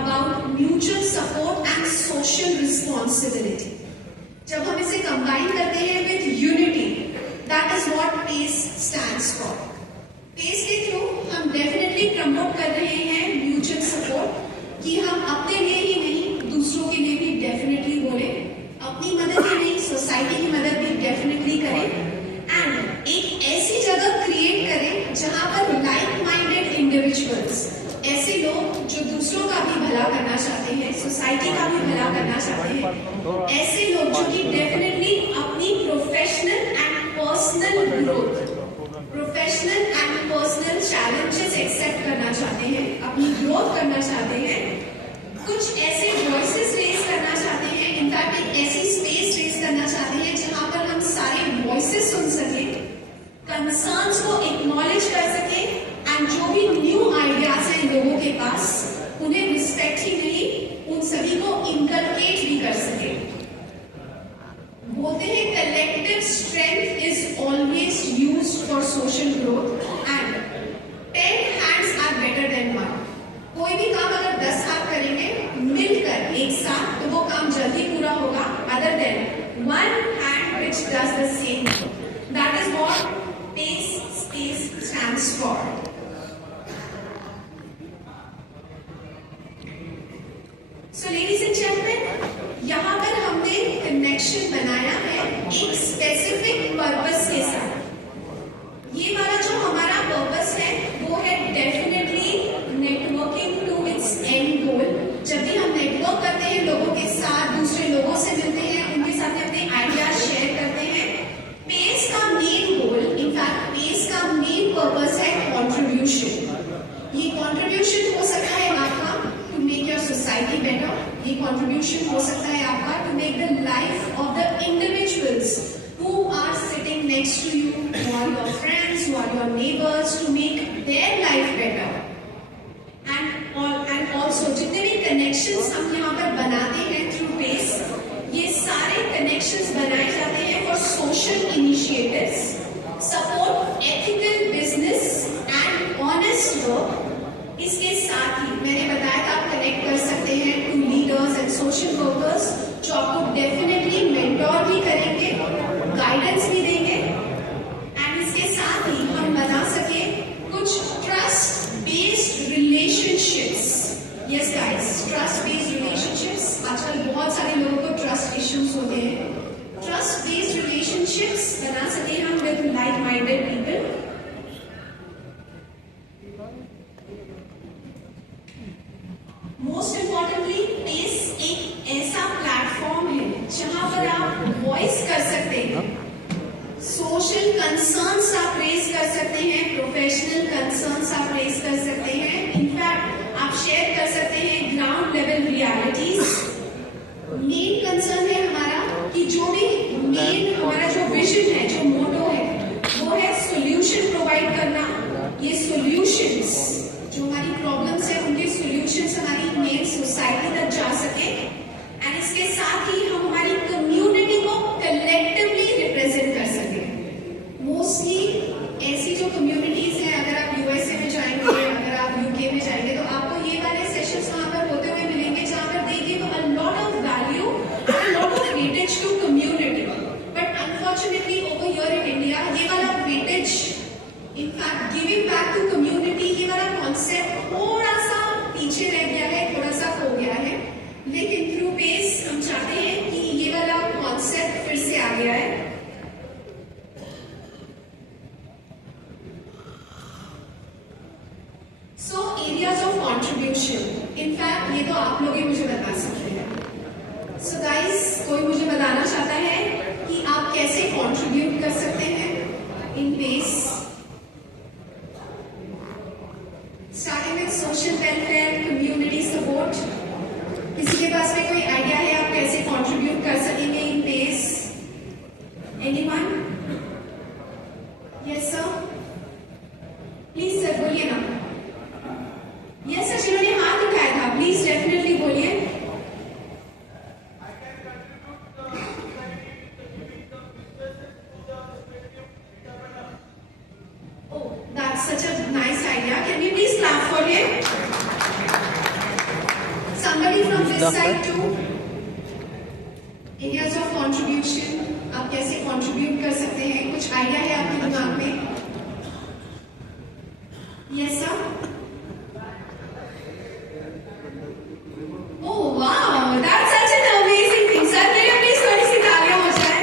about mutual support and social responsibility. जब हम इसे कंबाइन करते हैं with unity, that is what PACE stands for. PACE के थ्रू हम डेफिनेटली प्रमोट कर रहे हैं म्यूचुअल सपोर्ट, कि हम अपने लिए ही नहीं दूसरों के लिए भी डेफिनेटली बोले, अपनी मदद ही नहीं सोसाइटी की मदद भी डेफिनेटली करें, एंड एक ऐसी जगह क्रिएट करें जहां पर लाइक माइंडेड इंडिविजुअल्स, ऐसे लोग जो दूसरों का भी भला करना चाहते हैं, सोसाइटी का भी भला करना चाहते हैं, ऐसे लोग जो कि डेफिनेटली अपनी professional and personal growth, professional and personal challenges accept करना चाहते हैं, अपनी ग्रोथ करना चाहते हैं, कुछ ऐसे वॉइसेस रेज करना चाहते हैं, इनफैक्ट एक ऐसी स्पेस रेज करना चाहते हैं जहां पर हम सारे वॉइसेस सुन सके, कंसर्न्स को एक्नॉलेज कर सके, एंड जो भी न्यू आइडियाज हैं लोगों के पास उन्हें रिस्पेक्ट ही नहीं, उन सभी को इनकलकेट भी कर सके। बोलते हैं collective strength is always used for social growth and 10 hands are better than 1। कोई भी काम अगर 10 हाथ करेंगे मिलकर एक साथ तो वो काम जल्दी पूरा होगा, other than 1 hand which does the same। That is what PACE stands for। So ladies and gentlemen, यहाँ पर हमने कनेक्शन बनाया है एक स्पेसिफिक पर्पस के साथ। ये वाला जो हमारा पर्पस है वो है definitely networking to its end goal. जब भी हम नेटवर्क करते हैं लोगों के साथ, दूसरे लोगों से मिलते हैं, उनके साथ अपने आइडियाज शेयर करते हैं, पेस का मेन गोल, इनफैक्ट पेस का मेन पर्पस है कॉन्ट्रीब्यूशन। ये कॉन्ट्रीब्यूशन हो सकता है आपका to make your society better, ये कॉन्ट्रीब्यूशन हो सकता है आपका to make the life of the individuals who are sitting next to you, who are your friends, who are your neighbors, to make their life better, and also जितने भी connections हम यहाँ पर बनाते हैं through PACE, ये सारे connections बनाए जाते हैं for social initiatives, support ethical business and honest work। इसके साथ ही मैंने बताया था आप कनेक्ट कर सकते हैं to leaders and social workers जो आपको डेफिनेटली मेंटोर भी करेंगे, गाइडेंस भी देंगे, एंड इसके साथ ही हम बना सके कुछ trust based relationships. Yes guys, trust based relationships, आजकल बहुत सारे लोगों को ट्रस्ट इश्यूज होते हैं, ट्रस्ट बेस्ड रिलेशनशिप्स बना सके हम with like minded people. Most importantly PACE एक ऐसा प्लेटफॉर्म है जहां पर आप वॉइस कर सकते हैं, सोशल कंसर्न्स आप रेज कर सकते हैं, प्रोफेशनल कंसर्न्स आप रेज कर सकते हैं, इनफैक्ट आप शेयर कर सकते हैं ground level realities. Main concern है हमारा कि जो भी मेन हमारा जो विजन है, जो मोटो है, वो है सोल्यूशन प्रोवाइड करना। ये सोल्यूशंस जो हमारी प्रॉब्लम्स है उनके सोल्यूशंस हमारी मेन सोसाइटी तक जा सके, एंड इसके साथ ही हम हमारी कम्युनिटी को कलेक्टिवली रिप्रेजेंट कर सके। मोस्टली ऐसी जो कम्युनिटीज हैं, अगर आप यूएसए में जाएंगे, अगर आप यूके में जाएंगे तो आपको ये वाले सेशंस वहां पर होते हुए मिलेंगे जहां पर they give a lot of value and lot of weightage to community, but unfortunately over here in India ये वाला weightage, in fact giving back to community, ये वाला कॉन्सेप्ट थोड़ा सा पीछे रह गया है, थोड़ा सा खो गया है, लेकिन थ्रू PACE हम चाहते हैं कि ये वाला कॉन्सेप्ट फिर से आ गया है। सो एरियाज ऑफ कॉन्ट्रीब्यूशन, इनफैक्ट ये तो आप लोग ही मुझे बता सकते हैं। सो गाइस, कोई मुझे बताना चाहता है कि आप कैसे कॉन्ट्रीब्यूट कर सकते हैं इन PACE? Starting with social welfare, community support. किसी के पास में कोई आइडिया है आप कैसे कंट्रीब्यूट कर सकेंगे इन PACE? Anyone? Yes sir, please sir बोलिए ना। यस सर, जिन्होंने हाथ उठाया था प्लीज डेफिनेटली बोलिए। this side too. Areas of contribution, आप कैसे contribute कर सकते हैं, कुछ आइडिया है आपके दिमाग में? Yes sir. Oh wow, that's such an amazing thing. Sir, can you please थोड़ी सी तालियां हो जाए?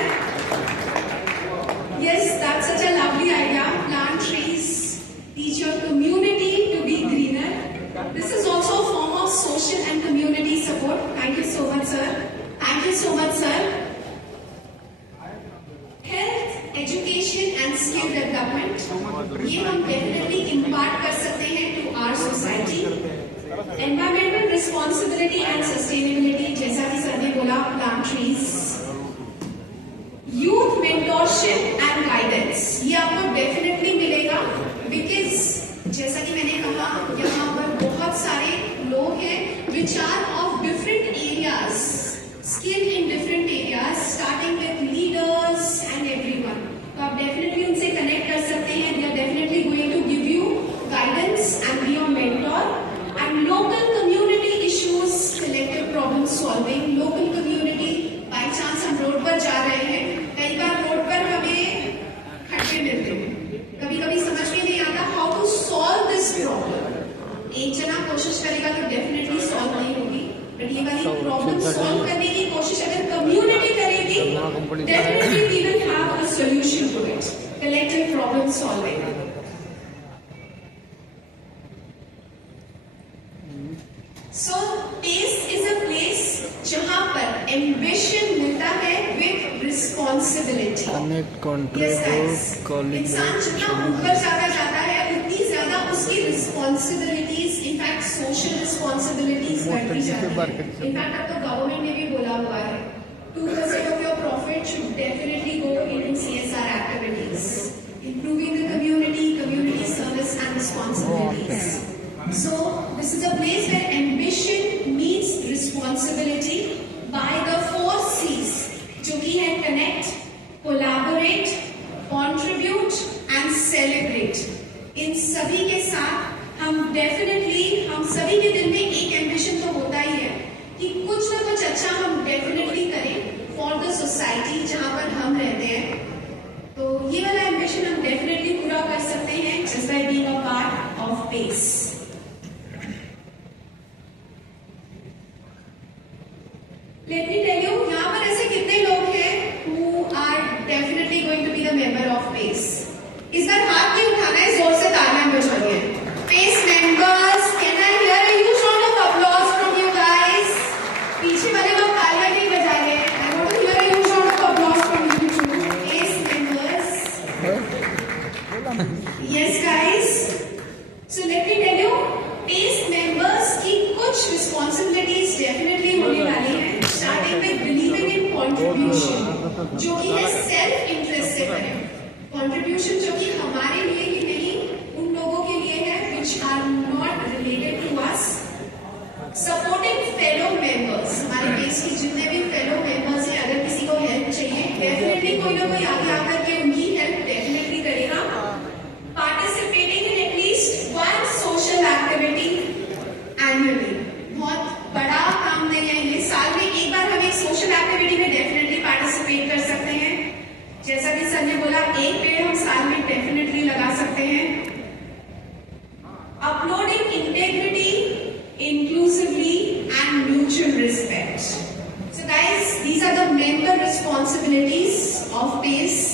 Yes, that's such a lovely idea. Plant trees, teach your community to be greener. This is also a form of social and community support. Thank you so much, sir. Thank you so much, sir. Health, education and skill development. ये हम definitely impart कर सकते हैं to our society. Environmental responsibility and sustainability, जैसा कि sir ने बोला, plant trees. Youth mentorship and guidance, ये आपको definitely मिलेगा because जैसा कि मैंने कहा, यहाँ पर बहुत सारे लोग हैं which are of different areas, skilled in different areas, starting with leaders and everyone. तो आप definitely उनसे connect कर सकते हैं. They are definitely going to give you guidance and be your mentor. And local community issues, collective problem solving. Local community, by chance हम road पर जा रहे हैं, कई बार रोड पर हमें खड्डे मिलते हैं, कभी-कभी समझ में नहीं आता how to solve this problem. एक जना कोशिश करेगा तो definitely solve नहीं होगी, but ये वाली problem solve करने की कोशिश अगर community करेगी, definitely we will have a solution to it. Collective problem solving. So PACE is a place जहाँ पर ambition मिलता है with responsibility. Yes guys, इंसान जितना ऊपर जाता है उतनी ज्यादा उसकी responsibilities, in fact social responsibilities बढ़ती जाती है. In fact अब तो गवर्नमेंट ने भी बोला हुआ है 2% of your profit should definitely go into CSR activities, improving the community service and responsibilities. So this is a place where ambition meets responsibility by the 4 C's, जो कि है connect, collaborate, contribute and celebrate. इन सभी के साथ हम definitely, हम सभी के दिल में एक ambition तो होता ही है कि कुछ ना कुछ अच्छा हम definitely करें for the society जहाँ पर हम रहते हैं. तो ये वाला ambition हम definitely पूरा कर सकते हैं just by being a part of PACE. Let me tell you, यहाँ पर ऐसे कितने लोग हैं who are definitely going to be the member of PACE? इस बार हाथ नहीं उठाना है, जोर से तालियां बजाइए. PACE members, can I hear a huge round of applause from you guys? पीछे वाले लोग तालियां नहीं बजाएंगे. I want to hear a huge round of applause from you too. PACE members. Yes guys. So let me tell you, PACE members की कुछ responsibilities definitely होने वाली हैं. Starting with believing in contribution, जो कि है self interest से करें. Contribution जो कि हमारे लिए ही नहीं, उन लोगों के लिए है which are not related to us. Supporting fellow members, हमारे PACE की जितने भी fellow members हैं, अगर किसी को help चाहिए, definitely कोई ना कोई आगे आकर के उनकी help definitely करेगा. Participating in at least one social activity annually. बहुत बड़ा काम नहीं है ये, साल में एक बार हम एक सोशल एक्टिविटी में डेफिनेटली पार्टिसिपेट कर सकते हैं. जैसा कि सर ने बोला, एक पेड़ हम साल में डेफिनेटली लगा सकते हैं. Upholding integrity, inclusively and mutual respect. So guys, these are the member responsibilities of PACE.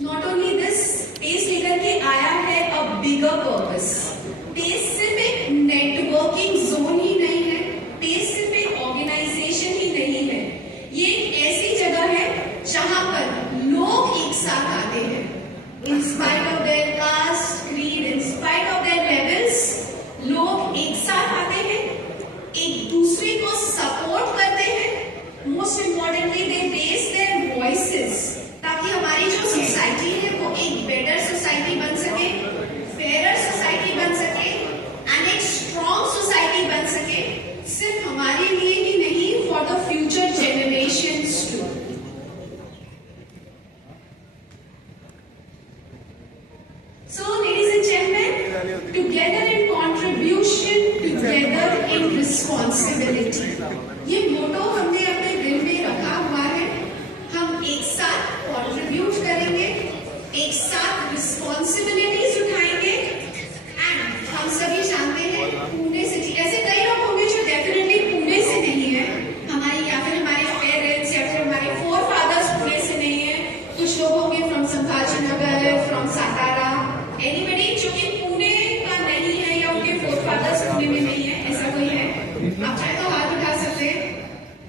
Not only this, PACE लेकर के आया है अ बिगर पर्पस. PACE सिर्फ एक नेटवर्किंग जोन ही नहीं है, PACE सिर्फ एक ऑर्गेनाइजेशन ही नहीं है. ये एक ऐसी जगह है जहां पर लोग एक साथ आते हैं. In spite of their caste, creed, in spite of their levels, लोग एक साथ आते हैं, एक दूसरे को सपोर्ट करते हैं. Most importantly they raise their voices, ताकि हमारी जो सोसाइटी है वो एक बेटर सोसाइटी बन सके, फेयर सोसाइटी बन सके. रिस्पॉन्सिबिलिटी, ये मोटो हमने अपने दिल में रखा हुआ है। हम एक साथ कॉन्ट्रीब्यूट करेंगे, एक साथ रिस्पॉन्सिबिलिटीज उठाएंगे। एंड हम सभी जानते हैं पुणे सिटी, ऐसे कई लोग होंगे जो डेफिनेटली पुणे से नहीं है, हमारी या फिर हमारे पेरेंट्स या फिर हमारे फोर फादर्स पुणे से नहीं है। कुछ लोग होंगे from Sambhajinagar, from Satara, anybody जो कि पुणे का नहीं है या उनके फोर फादर्स पुणे में नहीं है, ऐसा कोई है? आप चाहे तो हाथ उठा सकते हैं।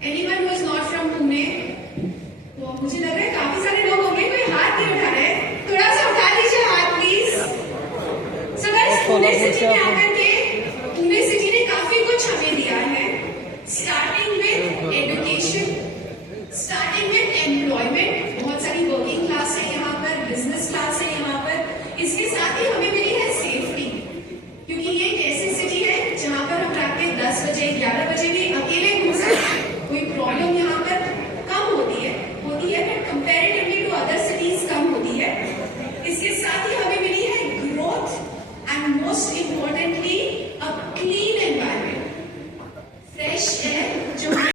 Anyone who is not from Pune? तो मुझे लग रहा है काफी सारे लोग होंगे, कोई हाथ नहीं उठा रहे, थोड़ा सा उठा लीजिए हाथ please. So guys, Pune city में आकर के पुणे सिटी ने काफी कुछ हमें दिया है, starting with education, starting with employment. बहुत सारी वर्किंग क्लास है यहाँ पर, बिजनेस क्लास है यहाँ पर। इसके साथ ही हमें मिली है सेफ्टी, क्योंकि ये एक ऐसी सिटी है जहाँ पर हम रात के 10 बजे 11 बजे भी अकेले घूम सकते हैं। कोई प्रॉब्लम यहाँ पर कम होती है but comparatively to other cities कम होती है। इसके साथ ही हमें मिली है ग्रोथ एंड मोस्ट इम्पोर्टेंट